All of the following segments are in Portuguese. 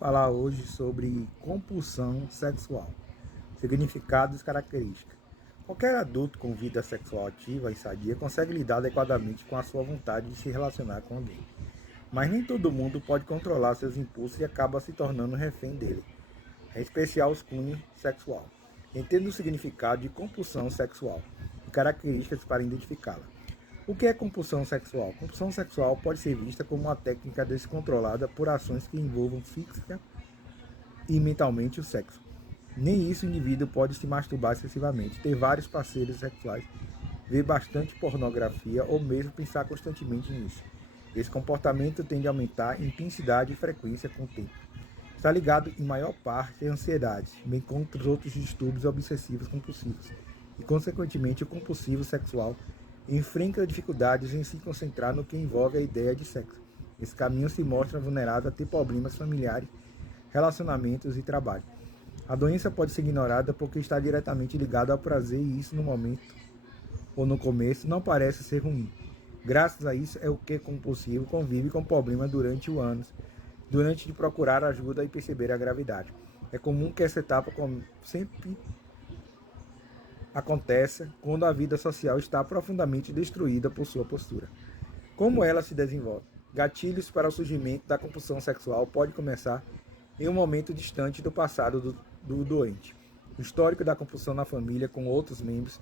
falar hoje sobre compulsão sexual, significados e características. Qualquer adulto com vida sexual ativa e sadia consegue lidar adequadamente com a sua vontade de se relacionar com alguém. Mas nem todo mundo pode controlar seus impulsos e acaba se tornando refém dele, em especial os cunhos sexual. Entenda o significado de compulsão sexual e características para identificá-la. O que é compulsão sexual? Compulsão sexual pode ser vista como uma técnica descontrolada por ações que envolvam física e mentalmente o sexo. Nem isso o indivíduo pode se masturbar excessivamente, ter vários parceiros sexuais, ver bastante pornografia ou mesmo pensar constantemente nisso. Esse comportamento tende a aumentar em intensidade e frequência com o tempo. Está ligado em maior parte à ansiedade, bem como os outros distúrbios obsessivos compulsivos, e consequentemente o compulsivo sexual enfrenta dificuldades em se concentrar no que envolve a ideia de sexo. Esse caminho se mostra vulnerável a ter problemas familiares, relacionamentos e trabalho. A doença pode ser ignorada porque está diretamente ligada ao prazer e isso no momento ou no começo não parece ser ruim. Graças a isso é o que compulsivo convive com problemas durante o ano, durante de procurar ajuda e perceber a gravidade. É comum que essa etapa sempre aconteça quando a vida social está profundamente destruída por sua postura. Como ela se desenvolve? Gatilhos para o surgimento da compulsão sexual pode começar em um momento distante do passado do doente. O histórico da compulsão na família com outros membros,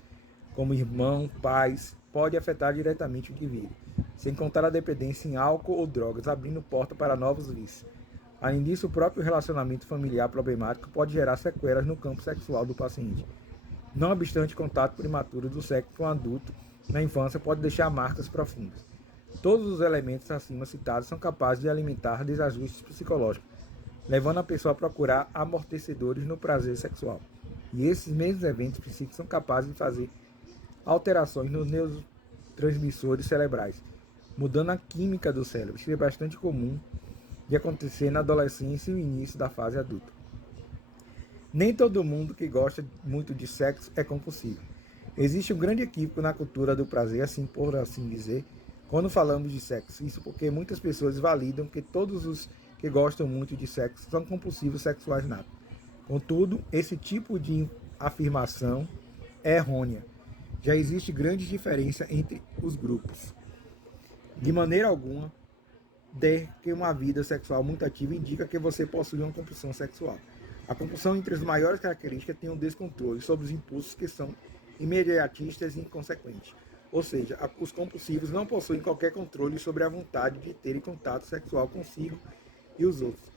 como irmão, pais, pode afetar diretamente o indivíduo, sem contar a dependência em álcool ou drogas, abrindo porta para novos vícios. Além disso, o próprio relacionamento familiar problemático pode gerar sequelas no campo sexual do paciente. Não obstante, contato prematuro do sexo com o adulto na infância pode deixar marcas profundas. Todos os elementos acima citados são capazes de alimentar desajustes psicológicos, levando a pessoa a procurar amortecedores no prazer sexual. E esses mesmos eventos psíquicos são capazes de fazer alterações nos neurotransmissores cerebrais, mudando a química do cérebro. Isso é bastante comum de acontecer na adolescência e no início da fase adulta. Nem todo mundo que gosta muito de sexo é compulsivo. Existe um grande equívoco na cultura do prazer, assim por assim dizer, quando falamos de sexo. Isso porque muitas pessoas validam que todos os que gostam muito de sexo são compulsivos sexuais natos. Contudo, esse tipo de afirmação é errônea. Já existe grande diferença entre os grupos. De maneira alguma, ter que uma vida sexual muito ativa indica que você possui uma compulsão sexual. A compulsão, entre as maiores características, tem um descontrole sobre os impulsos que são imediatistas e inconsequentes. Ou seja, os compulsivos não possuem qualquer controle sobre a vontade de terem contato sexual consigo e os outros.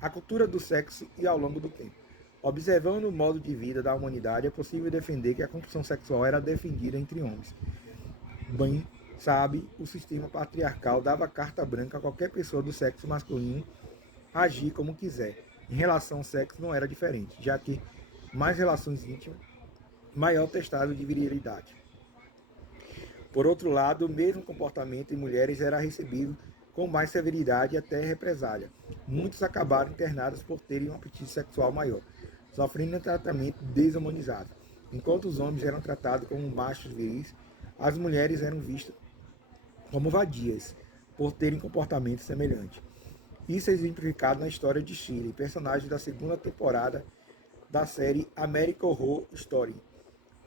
A cultura do sexo e ao longo do tempo. Observando o modo de vida da humanidade, é possível defender que a compulsão sexual era defendida entre homens. Bem, sabe, o sistema patriarcal dava carta branca a qualquer pessoa do sexo masculino agir como quiser. Em relação ao sexo não era diferente, já que mais relações íntimas, maior testado de virilidade. Por outro lado, o mesmo comportamento em mulheres era recebido com mais severidade e até represália. Muitos acabaram internados por terem um apetite sexual maior, sofrendo um tratamento desumanizado. Enquanto os homens eram tratados como machos viris, as mulheres eram vistas como vadias, por terem comportamento semelhante. Isso é exemplificado na história de Shirley, personagem da segunda temporada da série American Horror Story.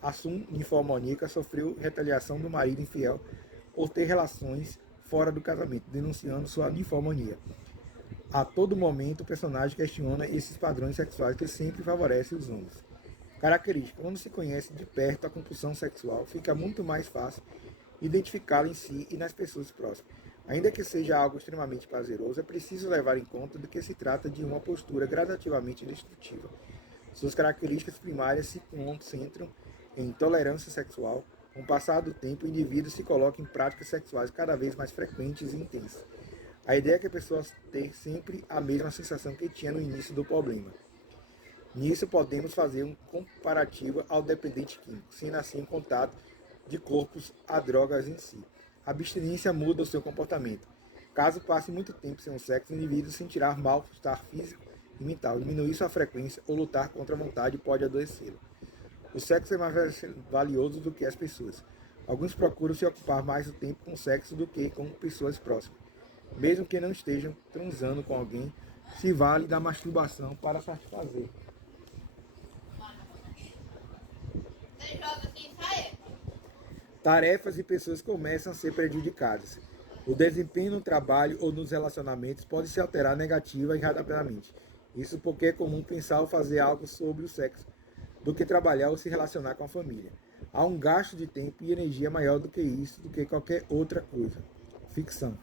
A Sun, ninfomaníaca, sofreu retaliação do marido infiel por ter relações fora do casamento, denunciando sua ninfomania. A todo momento, o personagem questiona esses padrões sexuais que sempre favorecem os homens. Característica: quando se conhece de perto a compulsão sexual, fica muito mais fácil identificá-la em si e nas pessoas próximas. Ainda que seja algo extremamente prazeroso, é preciso levar em conta de que se trata de uma postura gradativamente destrutiva. Suas características primárias se concentram em intolerância sexual. Com o passar do tempo, o indivíduo se coloca em práticas sexuais cada vez mais frequentes e intensas. A ideia é que a pessoa tenha sempre a mesma sensação que tinha no início do problema. Nisso podemos fazer um comparativo ao dependente químico, sendo assim um contato de corpos a drogas em si. A abstinência muda o seu comportamento. Caso passe muito tempo sem o sexo, o indivíduo sentirá mal-estar físico e mental, diminuir sua frequência ou lutar contra a vontade pode adoecê-lo. O sexo é mais valioso do que as pessoas. Alguns procuram se ocupar mais do tempo com o sexo do que com pessoas próximas. Mesmo que não estejam transando com alguém, se vale da masturbação para satisfazer. Tarefas e pessoas começam a ser prejudicadas. O desempenho no trabalho ou nos relacionamentos pode se alterar negativa e rapidamente. Isso porque é comum pensar ou fazer algo sobre o sexo do que trabalhar ou se relacionar com a família. Há um gasto de tempo e energia maior do que isso, do que qualquer outra coisa. Ficção.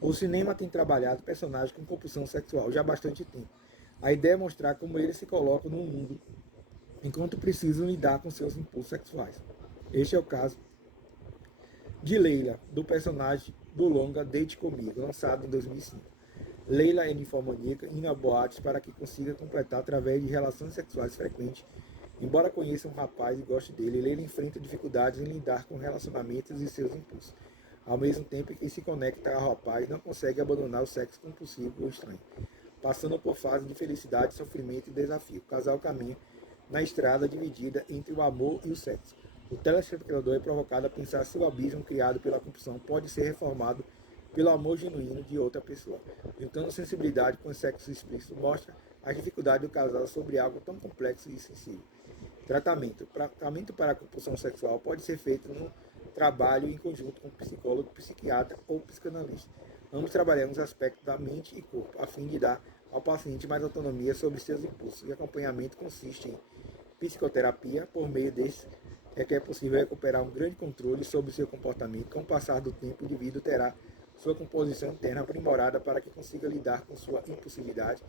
O cinema tem trabalhado personagens com compulsão sexual já há bastante tempo. A ideia é mostrar como eles se colocam no mundo enquanto precisam lidar com seus impulsos sexuais. Este é o caso de Leila, do personagem do longa Deite Comigo, lançado em 2005. Leila é ninfomaníaca e na boates para que consiga completar através de relações sexuais frequentes. Embora conheça um rapaz e goste dele, Leila enfrenta dificuldades em lidar com relacionamentos e seus impulsos. Ao mesmo tempo que se conecta ao rapaz, não consegue abandonar o sexo compulsivo ou estranho. Passando por fases de felicidade, sofrimento e desafio, o casal caminha na estrada dividida entre o amor e o sexo. O telespectador é provocado a pensar se o abismo criado pela compulsão pode ser reformado pelo amor genuíno de outra pessoa. Juntando sensibilidade com o sexo explícito, mostra as dificuldades do casal sobre algo tão complexo e sensível. Tratamento. Tratamento para a compulsão sexual pode ser feito no trabalho em conjunto com psicólogo, psiquiatra ou psicanalista. Ambos trabalhando os aspectos da mente e corpo, a fim de dar ao paciente mais autonomia sobre seus impulsos. E acompanhamento consiste em psicoterapia. Por meio desse é que é possível recuperar um grande controle sobre seu comportamento. Com o passar do tempo, o indivíduo terá sua composição interna aprimorada para que consiga lidar com sua impulsividade,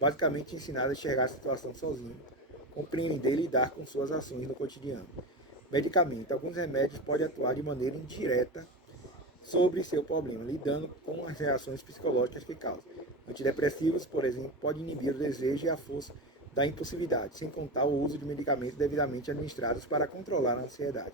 basicamente ensinado a enxergar a situação sozinho, compreender e lidar com suas ações no cotidiano. Medicamento. Alguns remédios podem atuar de maneira indireta sobre seu problema, lidando com as reações psicológicas que causam. Antidepressivos, por exemplo, podem inibir o desejo e a força da impulsividade, sem contar o uso de medicamentos devidamente administrados para controlar a ansiedade.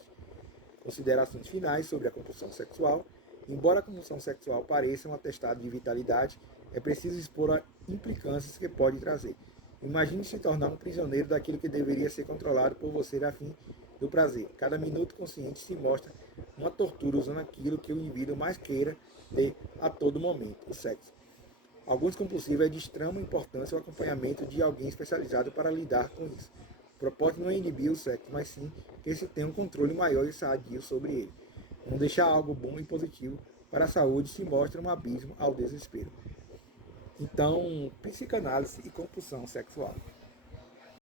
Considerações finais sobre a compulsão sexual. Embora a compulsão sexual pareça um atestado de vitalidade, é preciso expor as implicâncias que pode trazer. Imagine se tornar um prisioneiro daquilo que deveria ser controlado por você a fim do prazer. Cada minuto consciente se mostra uma tortura usando aquilo que o indivíduo mais queira ter a todo momento, o sexo. Alguns compulsivos é de extrema importância o acompanhamento de alguém especializado para lidar com isso. O propósito não é inibir o sexo, mas sim que se tenha um controle maior e sadio sobre ele. Não deixar algo bom e positivo para a saúde se mostra um abismo ao desespero. Então, psicanálise e compulsão sexual.